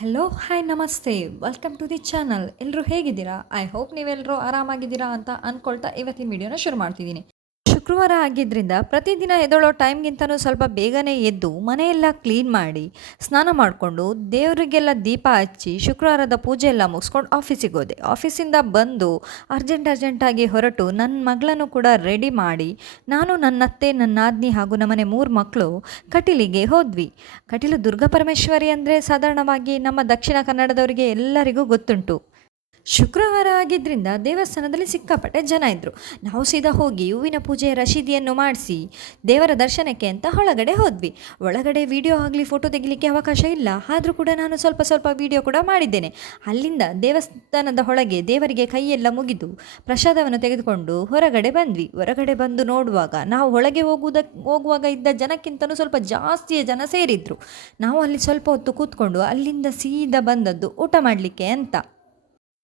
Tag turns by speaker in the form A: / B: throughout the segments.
A: Hello hi ನಮಸ್ತೆ. Welcome to the channel ಎಲ್ಲರೂ ಹೇಗಿದ್ದೀರಾ? ಐ ಹೋಪ್ ನೀವೆಲ್ಲರೂ ಆರಾಮಾಗಿದ್ದೀರಾ ಅಂತ ಅಂದ್ಕೊಳ್ತಾ ಇವತ್ತಿನ ವಿಡಿಯೋನ ಶುರು ಮಾಡ್ತಿದ್ದೀನಿ. ಶುಕ್ರವಾರ ಆಗಿದ್ದರಿಂದ ಪ್ರತಿದಿನ ಎದೊಳೋ ಟೈಮ್ಗಿಂತನೂ ಸ್ವಲ್ಪ ಬೇಗನೆ ಎದ್ದು ಮನೆಯೆಲ್ಲ ಕ್ಲೀನ್ ಮಾಡಿ ಸ್ನಾನ ಮಾಡಿಕೊಂಡು ದೇವರಿಗೆಲ್ಲ ದೀಪ ಹಚ್ಚಿ ಶುಕ್ರವಾರದ ಪೂಜೆ ಎಲ್ಲ ಮುಗಿಸ್ಕೊಂಡು ಆಫೀಸಿಗೆ ಹೋದೆ. ಆಫೀಸಿಂದ ಬಂದು ಅರ್ಜೆಂಟ್ ಅರ್ಜೆಂಟಾಗಿ ಹೊರಟು ನನ್ನ ಮಗಳನ್ನು ಕೂಡ ರೆಡಿ ಮಾಡಿ ನಾನು ನನ್ನ ಅತ್ತೆ, ನನ್ನ ನಾದಿನಿ ಹಾಗೂ ನಮ್ಮನೆ ಮೂರು ಮಕ್ಕಳು ಕಟೀಲಿಗೆ ಹೋದ್ವಿ. ಕಟೀಲು ದುರ್ಗಾ ಪರಮೇಶ್ವರಿ ಅಂದರೆ ಸಾಧಾರಣವಾಗಿ ನಮ್ಮ ದಕ್ಷಿಣ ಕನ್ನಡದವರಿಗೆ ಎಲ್ಲರಿಗೂ ಗೊತ್ತುಂಟು. ಶುಕ್ರವಾರ ಆಗಿದ್ದರಿಂದ ದೇವಸ್ಥಾನದಲ್ಲಿ ಸಿಕ್ಕಾಪಟ್ಟೆ ಜನ ಇದ್ದರು ನಾವು ಸೀದಾ ಹೋಗಿ ಹೂವಿನ ಪೂಜೆಯ ರಶೀದಿಯನ್ನು ಮಾಡಿಸಿ ದೇವರ ದರ್ಶನಕ್ಕೆ ಅಂತ ಒಳಗಡೆ ಹೋದ್ವಿ. ಒಳಗಡೆ ವಿಡಿಯೋ ಆಗಲಿ ಫೋಟೋ ತೆಗಿಲಿಕ್ಕೆ ಅವಕಾಶ ಇಲ್ಲ. ಆದರೂ ಕೂಡ ನಾನು ಸ್ವಲ್ಪ ಸ್ವಲ್ಪ ವಿಡಿಯೋ ಕೂಡ ಮಾಡಿದ್ದೇನೆ. ಅಲ್ಲಿಂದ ದೇವಸ್ಥಾನದ ಒಳಗೆ ದೇವರಿಗೆ ಕೈಯೆಲ್ಲ ಮುಗಿದು ಪ್ರಸಾದವನ್ನು ತೆಗೆದುಕೊಂಡು ಹೊರಗಡೆ ಬಂದ್ವಿ. ಹೊರಗಡೆ ಬಂದು ನೋಡುವಾಗ, ನಾವು ಒಳಗೆ ಹೋಗುವುದ ಹೋಗುವಾಗ ಇದ್ದ ಜನಕ್ಕಿಂತಲೂ ಸ್ವಲ್ಪ ಜಾಸ್ತಿಯ ಜನ ಸೇರಿದ್ರು. ನಾವು ಅಲ್ಲಿ ಸ್ವಲ್ಪ ಹೊತ್ತು ಕೂತ್ಕೊಂಡು ಅಲ್ಲಿಂದ ಸೀದಾ ಬಂದದ್ದು ಊಟ ಮಾಡಲಿಕ್ಕೆ ಅಂತ.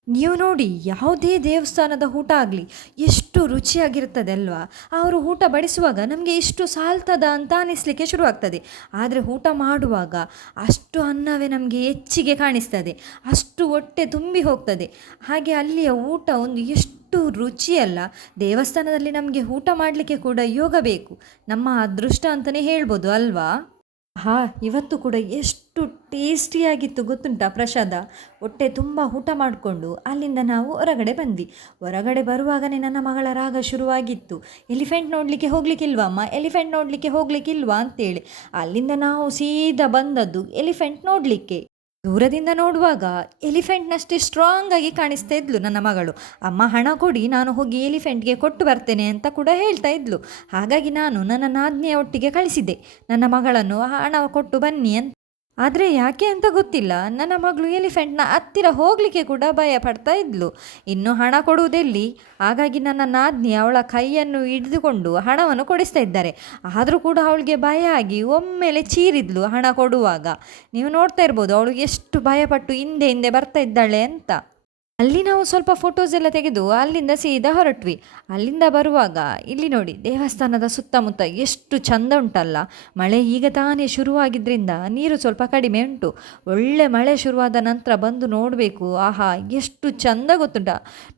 A: ನೀವು ನೋಡಿ, ಯಾವುದೇ ದೇವಸ್ಥಾನದ ಊಟ ಆಗಲಿ, ಎಷ್ಟು ರುಚಿಯಾಗಿರ್ತದೆ ಅಲ್ವಾ? ಅವರು ಊಟ ಬಡಿಸುವಾಗ ನಮಗೆ ಇಷ್ಟು ಸಾಲ್ತದ ಅಂತ ಅನ್ನಿಸ್ಲಿಕ್ಕೆ ಶುರುವಾಗ್ತದೆ. ಆದರೆ ಊಟ ಮಾಡುವಾಗ ಅಷ್ಟು ಅನ್ನವೇ ನಮಗೆ ಹೆಚ್ಚಿಗೆ ಕಾಣಿಸ್ತದೆ. ಅಷ್ಟು ಹೊಟ್ಟೆ ತುಂಬಿ ಹೋಗ್ತದೆ. ಹಾಗೆ ಅಲ್ಲಿಯ ಊಟ ಒಂದು ಎಷ್ಟು ರುಚಿಯಲ್ಲ, ದೇವಸ್ಥಾನದಲ್ಲಿ ನಮಗೆ ಊಟ ಮಾಡಲಿಕ್ಕೆ ಕೂಡ ಯೋಗ ಬೇಕು. ನಮ್ಮ ಅದೃಷ್ಟ ಅಂತಲೇ ಹೇಳ್ಬೋದು ಅಲ್ವಾ? ಹಾ, ಇವತ್ತು ಕೂಡ ಎಷ್ಟು ಟೇಸ್ಟಿಯಾಗಿತ್ತು ಗೊತ್ತುಂಟಾ ಪ್ರಸಾದ? ಹೊಟ್ಟೆ ತುಂಬ ಊಟ ಮಾಡಿಕೊಂಡು ಅಲ್ಲಿಂದ ನಾವು ಹೊರಗಡೆ ಬಂದ್ವಿ. ಹೊರಗಡೆ ಬರುವಾಗಲೇ ನನ್ನ ಮಗಳ ರಾಗ ಶುರುವಾಗಿತ್ತು. ಎಲಿಫೆಂಟ್ ನೋಡಲಿಕ್ಕೆ ಹೋಗ್ಲಿಕ್ಕಿಲ್ವಾ ಅಮ್ಮ? ಎಲಿಫೆಂಟ್ ನೋಡಲಿಕ್ಕೆ ಹೋಗ್ಲಿಕ್ಕಿಲ್ವಾ ಅಂತೇಳಿ. ಅಲ್ಲಿಂದ ನಾವು ಸೀದಾ ಬಂದದ್ದು ಎಲಿಫೆಂಟ್ ನೋಡಲಿಕ್ಕೆ. ದೂರದಿಂದ ನೋಡುವಾಗ ಎಲಿಫೆಂಟ್ನಷ್ಟೇ ಸ್ಟ್ರಾಂಗ್ ಆಗಿ ಕಾಣಿಸ್ತಾ ಇದ್ಲು ನನ್ನ ಮಗಳು. ಅಮ್ಮ ಹಣ ಕೊಡಿ, ನಾನು ಹೋಗಿ ಎಲಿಫೆಂಟ್ಗೆ ಕೊಟ್ಟು ಬರ್ತೇನೆ ಅಂತ ಕೂಡ ಹೇಳ್ತಾ ಇದ್ಲು. ಹಾಗಾಗಿ ನಾನು ನನ್ನ ನಾದ್ನಿಯ ಒಟ್ಟಿಗೆ ಕಳಿಸಿದೆ ನನ್ನ ಮಗಳನ್ನು ಹಣ ಕೊಟ್ಟು ಬನ್ನಿ ಅಂತ ಆದರೆ ಯಾಕೆ ಅಂತ ಗೊತ್ತಿಲ್ಲ. ನನ್ನ ಮಗಳು ಎಲಿಫೆಂಟ್ನ ಹತ್ತಿರ ಹೋಗಲಿಕ್ಕೆ ಕೂಡ ಭಯ ಪಡ್ತಾ ಇದ್ಲು. ಇನ್ನು ಹಣ ಕೊಡುವುದೆಲ್ಲಿ? ಹಾಗಾಗಿ ನನ್ನ ನಾದ್ನಿ ಅವಳ ಕೈಯನ್ನು ಹಿಡಿದುಕೊಂಡು ಹಣವನ್ನು ಕೊಡಿಸ್ತಾ ಇದ್ದಾರೆ. ಆದರೂ ಕೂಡ ಅವಳಿಗೆ ಭಯ ಆಗಿ ಒಮ್ಮೆಲೆ ಚೀರಿದ್ಲು ಹಣ ಕೊಡುವಾಗ. ನೀವು ನೋಡ್ತಾ ಇರ್ಬೋದು, ಅವಳು ಎಷ್ಟು ಭಯಪಟ್ಟು ಹಿಂದೆ ಹಿಂದೆ ಬರ್ತಾ ಇದ್ದಾಳೆ ಅಂತ. ಅಲ್ಲಿ ನಾವು ಸ್ವಲ್ಪ ಫೋಟೋಸ್ ಎಲ್ಲ ತೆಗೆದು ಅಲ್ಲಿಂದ ಸೀದಾ ಹೊರಟ್ವಿ. ಅಲ್ಲಿಂದ ಬರುವಾಗ ಇಲ್ಲಿ ನೋಡಿ ದೇವಸ್ಥಾನದ ಸುತ್ತಮುತ್ತ ಎಷ್ಟು ಚಂದ ಉಂಟಲ್ಲ. ಮಳೆ ಈಗ ತಾನೇ ಶುರುವಾಗಿದ್ದರಿಂದ ನೀರು ಸ್ವಲ್ಪ ಕಡಿಮೆ ಉಂಟು. ಒಳ್ಳೆ ಮಳೆ ಶುರುವಾದ ನಂತರ ಬಂದು ನೋಡಬೇಕು. ಆಹಾ, ಎಷ್ಟು ಚಂದ ಗೊತ್ತುಂಟ.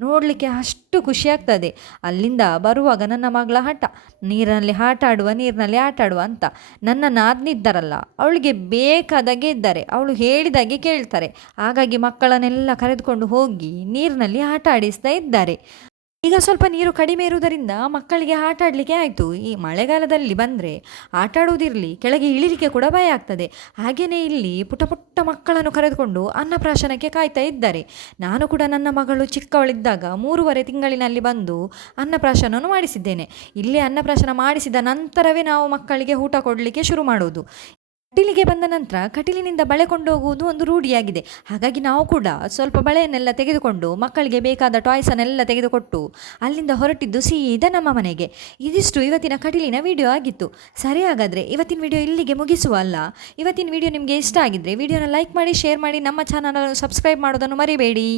A: ನೋಡಲಿಕ್ಕೆ ಅಷ್ಟು ಖುಷಿಯಾಗ್ತದೆ ಅಲ್ಲಿಂದ ಬರುವಾಗ ನನ್ನ ಮಗಳ ಹಠ. ನೀರಿನಲ್ಲಿ ಆಟ ಆಡುವ, ನೀರಿನಲ್ಲಿ ಆಟ ಆಡುವ ಅಂತ ನನ್ನ ನಾದ್ನಿದ್ದಾರಲ್ಲ ಅವಳಿಗೆ ಬೇಕಾದಾಗೆ ಇದ್ದಾರೆ. ಅವಳು ಹೇಳಿದಾಗೆ ಕೇಳ್ತಾರೆ. ಹಾಗಾಗಿ ಮಕ್ಕಳನ್ನೆಲ್ಲ ಕರೆದುಕೊಂಡು ಹೋಗಿ ನೀರಿನಲ್ಲಿ ಆಟ ಆಡಿಸ್ತಾ ಇದ್ದಾರೆ. ಈಗ ಸ್ವಲ್ಪ ನೀರು ಕಡಿಮೆ ಇರುವುದರಿಂದ ಮಕ್ಕಳಿಗೆ ಆಟ ಆಡಲಿಕ್ಕೆ ಆಯಿತು. ಈ ಮಳೆಗಾಲದಲ್ಲಿ ಬಂದರೆ ಆಟ ಆಡುವುದಿರಲಿ, ಕೆಳಗೆ ಇಳಿಲಿಕ್ಕೆ ಕೂಡ ಭಯ ಆಗ್ತದೆ. ಹಾಗೆಯೇ ಇಲ್ಲಿ ಪುಟ ಪುಟ್ಟ ಮಕ್ಕಳನ್ನು ಕರೆದುಕೊಂಡು ಅನ್ನಪ್ರಾಶನಕ್ಕೆ ಕಾಯ್ತಾ ಇದ್ದಾರೆ. ನಾನು ಕೂಡ ನನ್ನ ಮಗಳು ಚಿಕ್ಕವಳಿದ್ದಾಗ ಮೂರುವರೆ ತಿಂಗಳಿನಲ್ಲಿ ಬಂದು ಅನ್ನಪ್ರಾಶನವನ್ನು ಮಾಡಿಸಿದ್ದೇನೆ. ಇಲ್ಲಿ ಅನ್ನಪ್ರಾಶನ ಮಾಡಿಸಿದ ನಂತರವೇ ನಾವು ಮಕ್ಕಳಿಗೆ ಊಟ ಕೊಡಲಿಕ್ಕೆ ಶುರು ಮಾಡುವುದು ಕಟೀಲಿಗೆ ಬಂದ ನಂತರ ಕಟೀಲಿನಿಂದ ಬಳೆ ಕೊಂಡೋಗುವುದು ಒಂದು ರೂಢಿಯಾಗಿದೆ. ಹಾಗಾಗಿ ನಾವು ಕೂಡ ಸ್ವಲ್ಪ ಬಳೆಯನ್ನೆಲ್ಲ ತೆಗೆದುಕೊಂಡು ಮಕ್ಕಳಿಗೆ ಬೇಕಾದ ಟಾಯ್ಸನ್ನೆಲ್ಲ ತೆಗೆದುಕೊಟ್ಟು ಅಲ್ಲಿಂದ ಹೊರಟಿದ್ದು ಸೀದಾ ನಮ್ಮ ಮನೆಗೆ. ಇದಿಷ್ಟು ಇವತ್ತಿನ ಕಟೀಲಿನ ವಿಡಿಯೋ ಆಗಿತ್ತು. ಸರಿ ಹಾಗಾದರೆ ಇವತ್ತಿನ ವಿಡಿಯೋ ಇಲ್ಲಿಗೆ ಮುಗಿಸುವ ಅಲ್ಲ. ಇವತ್ತಿನ ವಿಡಿಯೋ ನಿಮಗೆ ಇಷ್ಟ ಆಗಿದ್ದರೆ ವಿಡಿಯೋನ ಲೈಕ್ ಮಾಡಿ ಶೇರ್ ಮಾಡಿ, ನಮ್ಮ ಚಾನಲನ್ನು ಸಬ್ಸ್ಕ್ರೈಬ್ ಮಾಡೋದನ್ನು ಮರಿಬೇಡಿ.